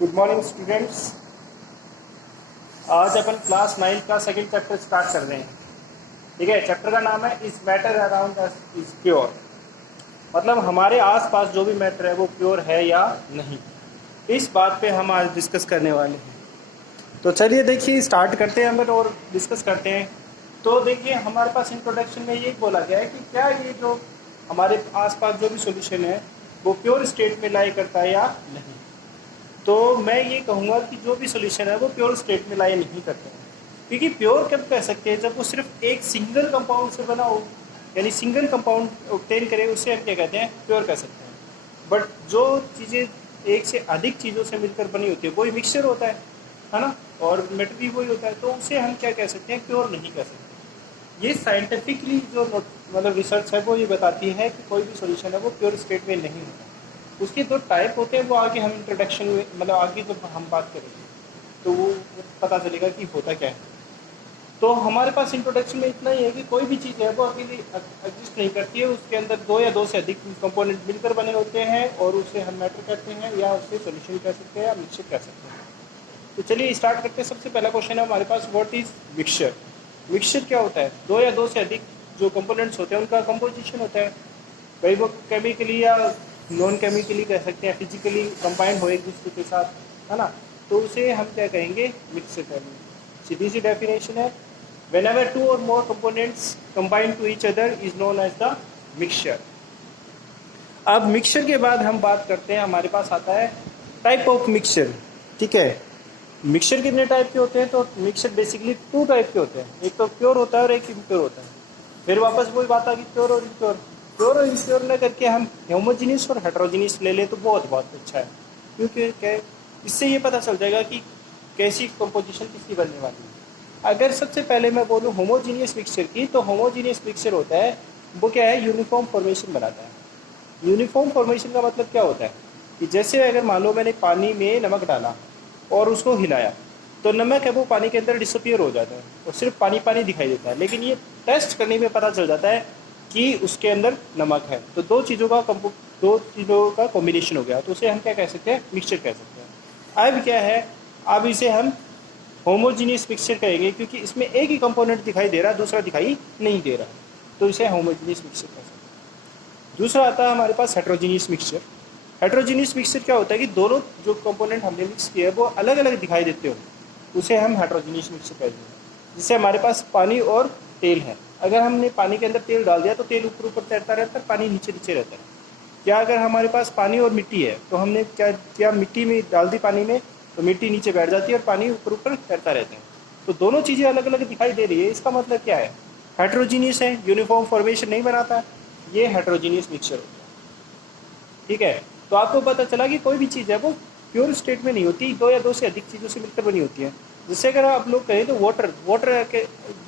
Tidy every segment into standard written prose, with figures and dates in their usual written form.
Good morning students. आज अपन class 9 का second chapter start कर रहे हैं। ठीक है, चैप्टर का नाम है is matter around us is pure. मतलब हमारे आसपास जो भी मैटर है वो प्योर है या नहीं, इस बात पे हम आज डिस्कस करने वाले हैं। तो चलिए देखिए स्टार्ट करते हैं हम और डिस्कस करते हैं। तो देखिए हमारे पास इंट्रोडक्शन में ये बोला गया है कि क्या ये जो हमारे आसपास जो भी सॉल्यूशन है वो प्योर स्टेट में लाई करता है या नहीं। तो मैं ये कहूँगा कि जो भी सॉल्यूशन है वो प्योर स्टेट में लाई नहीं करते हैं, क्योंकि प्योर कब कह सकते हैं जब वो सिर्फ एक सिंगल कंपाउंड से बना हो, यानी सिंगल कंपाउंड ऑब्टेन करे, उससे हम क्या कहते हैं, प्योर कह सकते हैं। बट जो चीज़ें एक से अधिक चीज़ों से मिलकर बनी होती है वही मिक्सचर होता है ना, और मेटर भी वही होता है, तो उसे हम क्या कह सकते हैं, प्योर नहीं कह सकते। ये साइंटिफिकली जो मतलब रिसर्च है वो ये बताती है कि कोई भी सॉल्यूशन है वो प्योर स्टेट में नहीं होता। उसके दो टाइप होते हैं, वो आगे हम इंट्रोडक्शन में मतलब आगे जब हम बात करेंगे तो वो पता चलेगा कि होता क्या है। तो हमारे पास इंट्रोडक्शन में इतना ही है कि कोई भी चीज़ है वो अकेली एग्जिस्ट नहीं करती है, उसके अंदर दो या दो से अधिक कंपोनेंट मिलकर बने होते हैं और उसे हम मैटर कहते हैं या उसे सॉल्यूशन कह सकते हैं या मिक्सचर कह सकते हैं। तो चलिए स्टार्ट करते हैं। सबसे पहला क्वेश्चन है हमारे पास, व्हाट इज मिक्सचर। मिक्सचर क्या होता है? दो या दो से अधिक जो कंपोनेंट्स होते हैं उनका कंपोजिशन होता है। कई वो केमिकली या नॉन केमिकली कह सकते हैं, फिजिकली कंबाइंड हो एक दूसरे के साथ, है ना, तो उसे हम क्या कहेंगे, मिक्सचर कहेंगे। सीधी सी डेफिनेशन है, whenever two or more components combine to each other is known as the mixture। अब मिक्सचर के बाद हम बात करते हैं, हमारे पास आता है टाइप ऑफ मिक्सचर। ठीक है, मिक्सचर कितने टाइप के होते हैं? तो मिक्सचर बेसिकली टू टाइप के होते हैं, एक तो प्योर होता है और एक इम्प्योर होता है। फिर वापस वही बात आ गई, प्योर और इम्प्योर। प्योर और इम्प्योर न करके हम होमोजीनियस और हेट्रोजीनियस ले ले तो बहुत बहुत अच्छा है, क्योंकि क्या इससे ये पता चल जाएगा कि कैसी कंपोजिशन किसकी बनने वाली है। अगर सबसे पहले मैं बोलूँ होमोजीनियस मिक्सचर की, तो होमोजीनियस मिक्सचर होता है वो क्या है, यूनिफॉर्म फॉर्मेशन बनाता है। यूनिफॉर्म फॉर्मेशन का मतलब क्या होता है कि जैसे अगर मान लो मैंने पानी में नमक डाला और उसको हिलाया, तो नमक है वो पानी के अंदर डिसअपियर हो जाता है और सिर्फ पानी पानी दिखाई देता है, लेकिन ये टेस्ट करने में पता चल जाता है कि उसके अंदर नमक है। तो दो चीज़ों का कॉम्बिनेशन हो गया, तो उसे हम क्या कह सकते हैं, मिक्सचर कह सकते हैं। अब क्या है, अब इसे हम होमोजीनियस मिक्सचर कहेंगे, क्योंकि इसमें एक ही कंपोनेंट दिखाई दे रहा है, दूसरा दिखाई नहीं दे रहा, तो इसे होमोजीनियस मिक्सचर कह सकते हैं। दूसरा आता है हमारे पास हेट्रोजीनियस मिक्सचर। हेट्रोजीनियस मिक्सचर क्या होता है कि दोनों जो कंपोनेंट हमने मिक्स किया है वो अलग अलग दिखाई देते हो, उसे हम हेट्रोजीनियस मिक्सचर कहते हैं। जैसे हमारे पास पानी और तेल है, अगर हमने पानी के अंदर तेल डाल दिया तो तेल ऊपर ऊपर तैरता रहता है, पानी नीचे नीचे रहता है। क्या अगर हमारे पास पानी और मिट्टी है तो हमने क्या किया, मिट्टी में डाल दी पानी में, तो मिट्टी नीचे बैठ जाती है और पानी ऊपर ऊपर तैरता रहता है। तो दोनों चीज़ें अलग अलग दिखाई दे रही है, इसका मतलब क्या है, हेट्रोजीनियस है, यूनिफॉर्म फॉर्मेशन नहीं बनाता, ये हेट्रोजीनियस मिक्सचर होता है। ठीक है, तो आपको पता चला कि कोई भी चीज़ है वो प्योर स्टेट में नहीं होती, दो या दो से अधिक चीज़ों से मिलकर बनी होती है। जैसे अगर आप लोग कहें तो वाटर के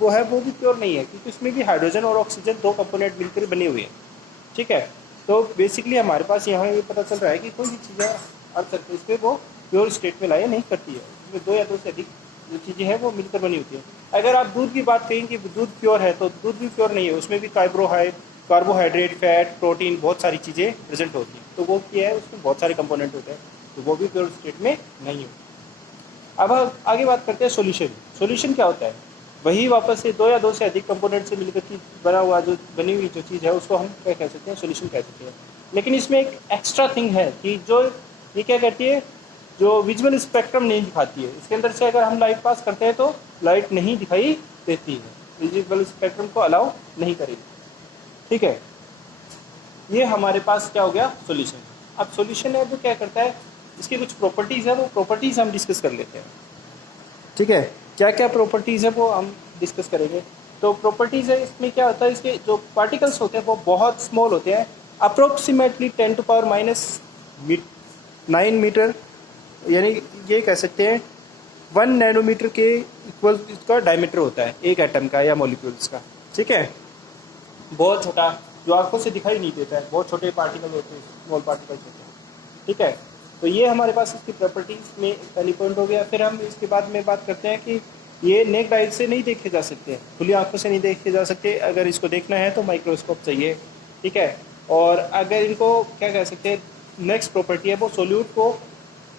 वो है वो भी प्योर नहीं है, क्योंकि उसमें भी हाइड्रोजन और ऑक्सीजन दो कंपोनेंट मिलकर बने हुए हैं। ठीक है, तो बेसिकली हमारे पास यहाँ ये पता चल रहा है कि कोई भी चीज़ है अर्थ सरफेस पे वो प्योर स्टेट में लाया नहीं करती है, उसमें दो या दो से अधिक जो चीज़ें हैं वो मिलकर बनी होती है। अगर आप दूध की बात करें कि दूध प्योर है, तो दूध भी प्योर नहीं है, उसमें भी कार्बोहाइड्रेट, फैट, प्रोटीन, बहुत सारी चीज़ें प्रेजेंट होती हैं, तो वो क्या है, उसमें बहुत सारे कंपोनेंट होते हैं, तो वो भी प्योर स्टेट में नहीं होती। अब आगे बात करते हैं सॉल्यूशन। सॉल्यूशन क्या होता है, वही वापस से दो या दो से अधिक कंपोनेंट से मिलकर की बना हुआ जो बनी हुई जो चीज़ है उसको हम क्या कह सकते हैं, सॉल्यूशन कह सकते हैं। लेकिन इसमें एक एक्स्ट्रा थिंग है कि जो ये क्या कहती है, जो विजुअल स्पेक्ट्रम नहीं दिखाती है, इसके अंदर से अगर हम लाइट पास करते हैं तो लाइट नहीं दिखाई देती है, विजुअल स्पेक्ट्रम को अलाउ नहीं करेगी। ठीक है, ये हमारे पास क्या हो गया, सॉल्यूशन। अब सॉल्यूशन है वो क्या करता है, इसकी कुछ प्रॉपर्टीज़ है, वो प्रॉपर्टीज़ हम डिस्कस कर लेते हैं। ठीक है, क्या क्या प्रॉपर्टीज़ है वो हम डिस्कस करेंगे। तो प्रॉपर्टीज़ है, इसमें क्या होता है, इसके जो पार्टिकल्स होते हैं वो बहुत स्मॉल होते हैं, अप्रोक्सीमेटली 10⁻⁹ मीटर, यानी ये कह सकते हैं 1 नैनोमीटर के इक्वल इसका डायमीटर होता है एक एटम का या मॉलिक्यूल्स का। ठीक है, बहुत छोटा, जो आंखों से दिखाई नहीं देता है, बहुत छोटे पार्टिकल होते हैं, स्मॉल पार्टिकल्स होते हैं। ठीक है, तो ये हमारे पास इसकी प्रॉपर्टीज़ में पहली पॉइंट हो गया। फिर हम इसके बाद में बात करते हैं कि ये नेक्ड आई से नहीं देखे जा सकते, खुली आंखों से नहीं देखे जा सकते, अगर इसको देखना है तो माइक्रोस्कोप चाहिए। ठीक है, और अगर इनको क्या कह सकते हैं, नेक्स्ट प्रॉपर्टी है वो सोल्यूट को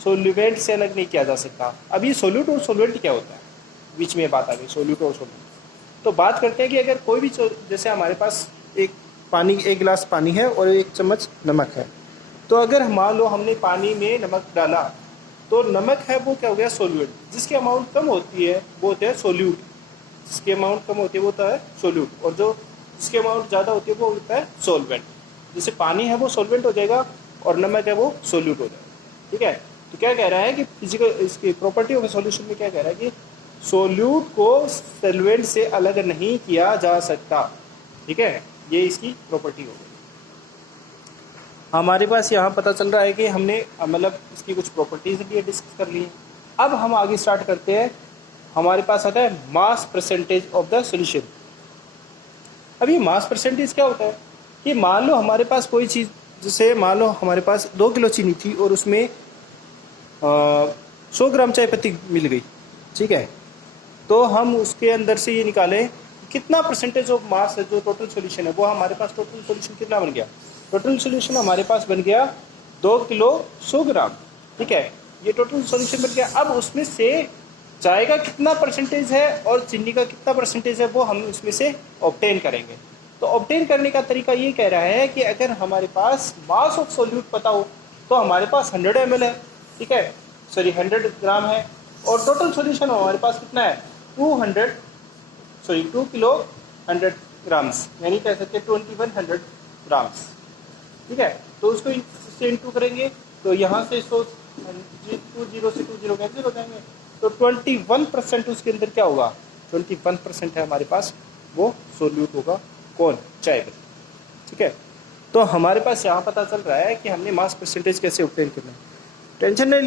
सोल्यूट से अलग नहीं किया जा सकता। अब ये सोल्यूट और सोल्वेंट क्या होता है, बीच में बात आ गई सोल्यूट और सोल्वेंट। तो बात करते हैं कि अगर कोई भी जैसे हमारे पास एक गिलास पानी है और 1 चम्मच नमक है, तो अगर मान लो हमने पानी में नमक डाला तो नमक है वो क्या हो गया, सोल्यूट। जिसकी अमाउंट कम होती है वो होता है सोल्यूट, जिसकी अमाउंट कम होती है वो होता है सोल्यूट, और जो जिसकी अमाउंट ज़्यादा होती है वो होता है सोलवेंट। जैसे पानी है वो सोलवेंट हो जाएगा और नमक है वो सोल्यूट हो जाएगा। ठीक है, तो क्या कह रहा है कि फिजिकल इसकी प्रॉपर्टी ऑफ सॉल्यूशन में क्या कह रहा है कि सोल्यूट को सोलवेंट से अलग नहीं किया जा सकता। ठीक है, ये इसकी प्रॉपर्टी हो गई। हमारे पास यहाँ पता चल रहा है कि हमने मतलब इसकी कुछ प्रॉपर्टीज भी डिस्कस कर ली है। अब हम आगे स्टार्ट करते हैं। हमारे पास आता है mass percentage of the solution. अब ये मास परसेंटेज क्या होता है कि मान लो हमारे पास कोई चीज़, जैसे मान लो हमारे पास 2 किलो चीनी थी और उसमें 100 ग्राम चाय पत्ती मिल गई। ठीक है, तो हम उसके अंदर से ये निकालें कितना परसेंटेज ऑफ मास है जो टोटल सॉल्यूशन है, वो हमारे पास टोटल सॉल्यूशन कितना बन गया। टोटल सॉल्यूशन हमारे पास बन गया 2 किलो 100 ग्राम। ठीक है, ये टोटल सॉल्यूशन बन गया। अब उसमें से चाय का कितना परसेंटेज है और चीनी का कितना परसेंटेज है वो हम उसमें से ऑब्टेन करेंगे। तो ऑब्टेन करने का तरीका ये कह रहा है कि अगर हमारे पास मास ऑफ सोल्यूट पता हो तो हमारे पास 100 ml है। ठीक है, सॉरी 100 ग्राम है, और टोटल सॉल्यूशन हमारे पास कितना है 2 किलो 100 ग्राम्स, यानी कह सकते हैं 2100 ग्राम्स। ठीक है, तो उसको इससे इंटू करेंगे तो यहाँ से 20 से 20 कैंसिल हो जाएंगे, तो 21% उसके अंदर क्या होगा, 21% है हमारे पास वो सोल्यूट होगा, कौन, चाय का। ठीक है, तो हमारे पास यहाँ पता चल रहा है कि हमने मास परसेंटेज कैसे ऑब्टेन करना है। टेंशन नहीं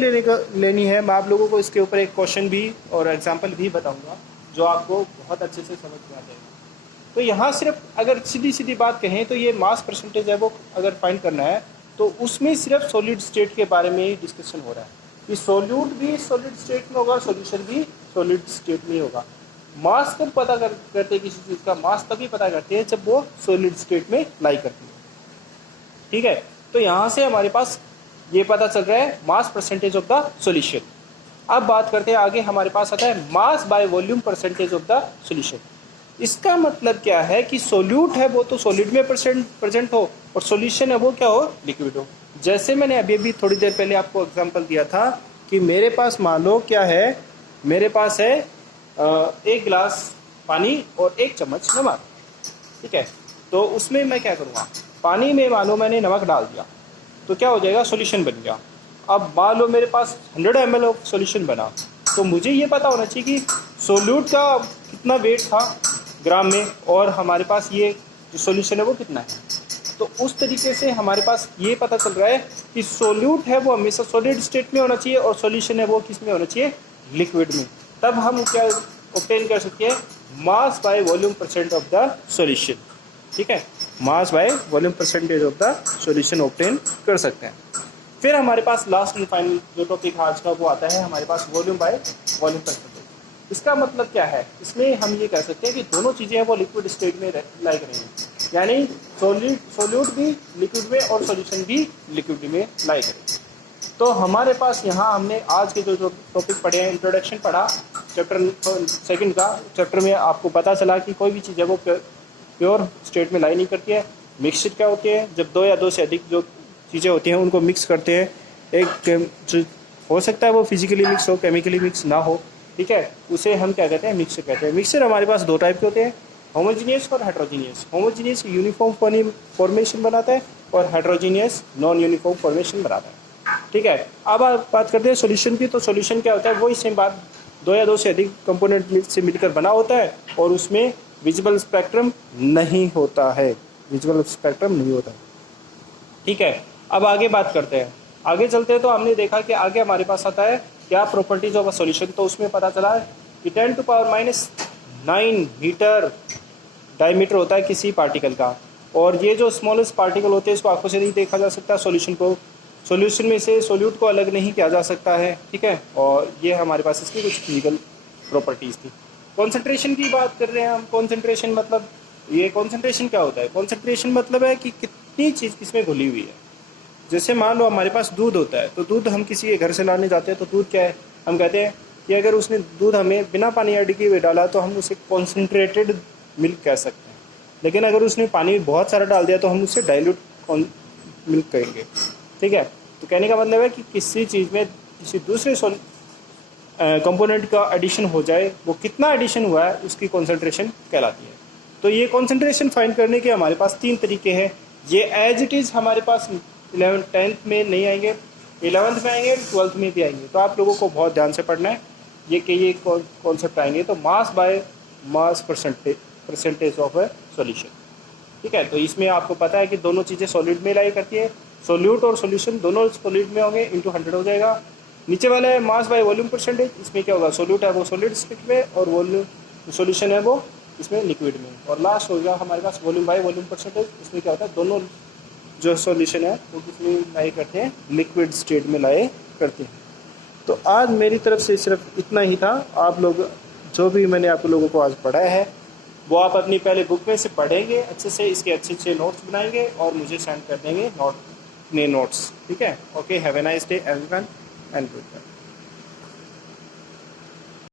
लेनी है, मैं आप लोगों को इसके ऊपर एक क्वेश्चन भी और एग्जाम्पल भी बताऊँगा जो आपको बहुत अच्छे से समझ में आ जाएगा। तो यहाँ सिर्फ अगर सीधी सीधी बात कहें तो ये मास परसेंटेज है वो अगर फाइंड करना है तो उसमें सिर्फ सॉलिड स्टेट के बारे में ही डिस्कशन हो रहा है कि सोल्यूट भी सॉलिड स्टेट में होगा, सॉल्यूशन भी सॉलिड स्टेट में होगा। मास कब पता करते हैं किसी चीज़ का, मास तभी पता करते हैं जब वो सॉलिड स्टेट में लाई करती है। ठीक है, तो यहाँ से हमारे पास ये पता चल रहा है mass percentage of the solution. अब बात करते हैं आगे, हमारे पास आता है mass by volume percentage of the solution. इसका मतलब क्या है कि सोल्यूट है वो तो सॉलिड में प्रेजेंट हो और सॉल्यूशन है वो क्या हो, लिक्विड हो। जैसे मैंने अभी थोड़ी देर पहले आपको एग्जांपल दिया था कि मेरे पास मान लो क्या है, मेरे पास है 1 गिलास पानी और 1 चम्मच नमक। ठीक है, तो उसमें मैं क्या करूँगा, पानी में मान लो मैंने नमक डाल दिया तो क्या हो जाएगा, सॉल्यूशन बन गया। अब मान लो मेरे पास 100 ml ऑफ सॉल्यूशन बना, तो मुझे ये पता होना चाहिए कि सोल्यूट का कितना वेट था ग्राम में और हमारे पास ये जो सॉल्यूशन है वो कितना है। तो उस तरीके से हमारे पास ये पता चल रहा है कि सोल्यूट है वो हमेशा सॉलिड स्टेट में होना चाहिए और सॉल्यूशन है वो किस में होना चाहिए, लिक्विड में। तब हम क्या ऑब्टेन कर सकते हैं, mass by volume percent of the solution. ठीक है, mass by volume percentage of the solution obtain कर सकते हैं। फिर हमारे पास लास्ट एंड फाइनल जो टॉपिक आज का वो आता है हमारे पास वॉल्यूम बाय वॉल्यूम परसेंटेज। इसका मतलब क्या है, इसमें हम ये कह सकते हैं कि दोनों चीज़ें वो लिक्विड स्टेट में लाई करेंगी, यानी सोल्यूट भी लिक्विड में और सॉल्यूशन भी लिक्विड में लाई करेंगे। तो हमारे पास यहाँ हमने आज के जो टॉपिक पढ़े हैं, इंट्रोडक्शन पढ़ा चैप्टर 2 का। चैप्टर में आपको पता चला कि कोई भी चीज़ है वो प्योर स्टेट में लाई नहीं करती है। मिक्सचर क्या होती है, जब 2 या 2 से अधिक जो चीज़ें होती हैं उनको मिक्स करते हैं। एक हो सकता है वो फिजिकली मिक्स हो, केमिकली मिक्स ना हो। ठीक है, उसे हम क्या कहते हैं, मिक्सचर कहते हैं। मिक्सचर हमारे पास 2 टाइप के होते हैं, होमोजीनियस और हेट्रोजीनियस। होमोजीनियस यूनिफॉर्म फॉर्मेशन बनाता है और हेट्रोजीनियस नॉन यूनिफॉर्म फॉर्मेशन बनाता है। ठीक है, अब आप बात करते हैं सॉल्यूशन की। तो सॉल्यूशन क्या होता है, वही सेम बात, 2 या 2 से अधिक कंपोनेंट से मिलकर बना होता है और उसमें विजिबल स्पेक्ट्रम नहीं होता है, विजिबल स्पेक्ट्रम नहीं होता। ठीक है, अब आगे बात करते हैं, आगे चलते हैं। तो हमने देखा कि आगे हमारे पास आता है क्या, प्रॉपर्टीज ऑफ अ सॉल्यूशन। तो उसमें पता चला कि 10⁻⁹ मीटर डायमीटर होता है किसी पार्टिकल का, और ये जो स्मॉलेस्ट पार्टिकल होते हैं इसको आंखों से नहीं देखा जा सकता। सॉल्यूशन में से सोल्यूट को अलग नहीं किया जा सकता है। ठीक है, और ये हमारे पास इसकी कुछ फिजिकल प्रॉपर्टीज़ थी। कॉन्सेंट्रेशन की बात कर रहे हैं हम। कॉन्सेंट्रेशन मतलब, ये कॉन्सेंट्रेशन क्या होता है, कॉन्सेंट्रेशन मतलब है कि कितनी चीज़ किसमें घुली हुई है। जैसे मान लो हमारे पास दूध होता है, तो दूध हम किसी के घर से लाने जाते हैं तो दूध क्या है, हम कहते हैं कि अगर उसने दूध हमें बिना पानी ऐड किए हुए डाला तो हम उसे कॉन्सेंट्रेटेड मिल्क कह सकते हैं। लेकिन अगर उसने पानी बहुत सारा डाल दिया तो हम उसे डाइल्यूट मिल्क कहेंगे। ठीक है, तो कहने का मतलब है कि किसी चीज़ में किसी दूसरे कंपोनेंट का एडिशन हो जाए, वो कितना एडिशन हुआ है उसकी कॉन्सेंट्रेशन कहलाती है। तो ये कॉन्सेंट्रेशन फाइंड करने के हमारे पास 3 तरीके हैं। ये एज इट इज़ हमारे पास 10th में नहीं आएंगे, 11th में आएंगे, 12th में भी आएंगे। तो आप लोगों को बहुत ध्यान से पढ़ना है। ये कॉन्सेप्ट आएंगे तो mass by mass percentage of A solution. ठीक है, तो इसमें आपको पता है कि दोनों चीज़ें सॉलिड में लाई करती है, सोल्यूट और सॉल्यूशन दोनों सॉलिड में होंगे, इंटू 100 हो जाएगा। नीचे वाला है मास बाय वॉल्यूम परसेंटेज, इसमें क्या होगा, सोल्यूट है वो सॉलिड स्टेट में और वॉल्यूम सॉल्यूशन है वो इसमें लिक्विड में। और लास्ट होगा हमारे पास वॉल्यूम बाय वॉल्यूम परसेंटेज, इसमें क्या होता है दोनों जो सॉल्यूशन है वो किसमें लाई करते हैं, लिक्विड स्टेट में लाई करते हैं। तो आज मेरी तरफ से सिर्फ इतना ही था। आप लोग जो भी मैंने आप लोगों को आज पढ़ाया है वो आप अपनी पहले बुक में से पढ़ेंगे अच्छे से, इसके अच्छे अच्छे नोट्स बनाएंगे और मुझे सेंड कर देंगे अपने नोट्स। ठीक है, okay, have a nice day everyone and good bye.